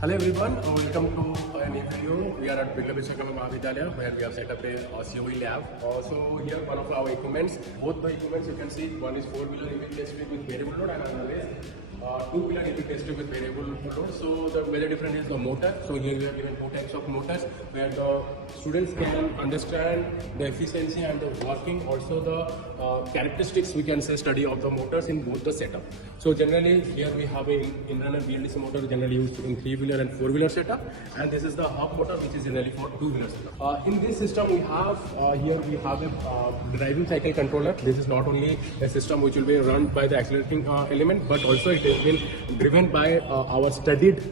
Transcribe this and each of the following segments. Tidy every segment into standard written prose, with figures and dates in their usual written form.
Hello everyone, welcome to a new video. We are at Birla Vishvakarma Mahavidyalaya where we have set up a COE lab. So here one of our equipments, both the equipments you can see, one is 4-wheeler EV test strip with variable load and another is 2-wheeler EV test strip with variable load. So the major difference is the motor. So here we have given two types of motors where the students can understand the efficiency and the working, also the characteristics we can say study of the motors in both the setup. So generally here we have a in-runner BLDC motor generally used in 3-wheeler and 4-wheeler setup, and this is the hub motor which is generally for 2-wheeler setup. In this system we have here we have a driving cycle controller. This is not only a system which will be run by the accelerating element, but also it has been driven by our studied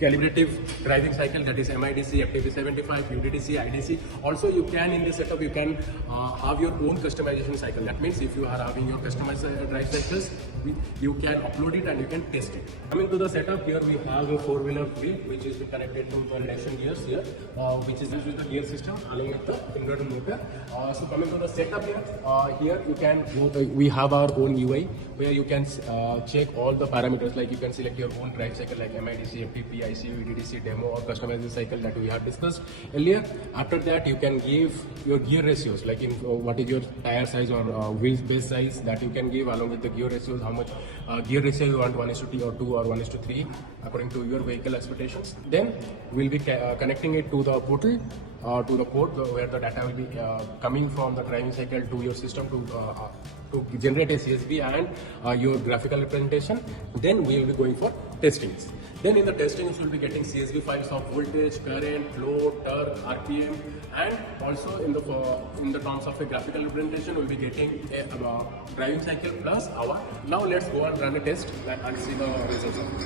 calibrative driving cycle, that is MIDC, FTP75, UDDC, IDC. Also you can in this setup you can have your own customization cycle. That means if you are having your customized drive cycles, you can upload it and you can test it. Coming to the setup, here we have a 4-wheeler wheel which is connected to the reduction gears here, which is used with the gear system along with the inverter motor. So coming to the setup here you can we have our own UI where you can check all the parameters, like you can select your own drive cycle like MIDC, FTP, ICU, EDDC, demo or customized cycle that we have discussed earlier. After that you can give your gear ratios, like in what is your tire size or wheel base size, that you can give along with the gear ratios, how much gear ratio you want, 1:2 or 2 or 1:3 according to your vehicle expectations. Then we'll be connecting it to the portal, to the port where the data will be coming from the driving cycle to your system to generate a CSV and your graphical representation. Then we will be going for testings. Then in the testings we will be getting CSV files of voltage, current, load, torque, RPM, and also in the terms of a graphical representation we will be getting a driving cycle plus hour. Now let's go and run a test and see the results of it.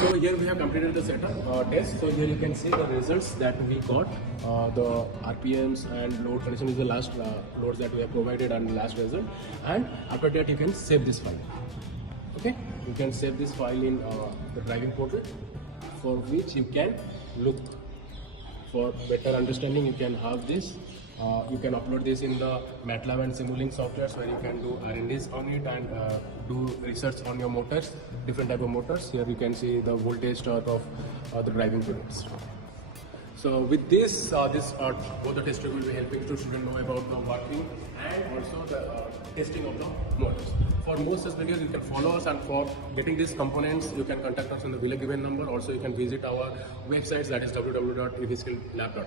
So here we have completed the setup test. So here you can see the results that we got. The RPMs and load condition is the last loads that we have provided and last result. And after that you can save this file. Okay, you can save this file in the driving portal, for which you can look for better understanding. You can have this. You can upload this in the MATLAB and Simulink softwares where you can do R&Ds on it and do research on your motors, different type of motors. Here you can see the voltage torque of the driving units. So with this, both the tester will be helping to students know about the working and also the testing of the motors. For more such videos, you can follow us, and for getting these components, you can contact us on the below given number. Also, you can visit our websites, that is www.evskilllab.com.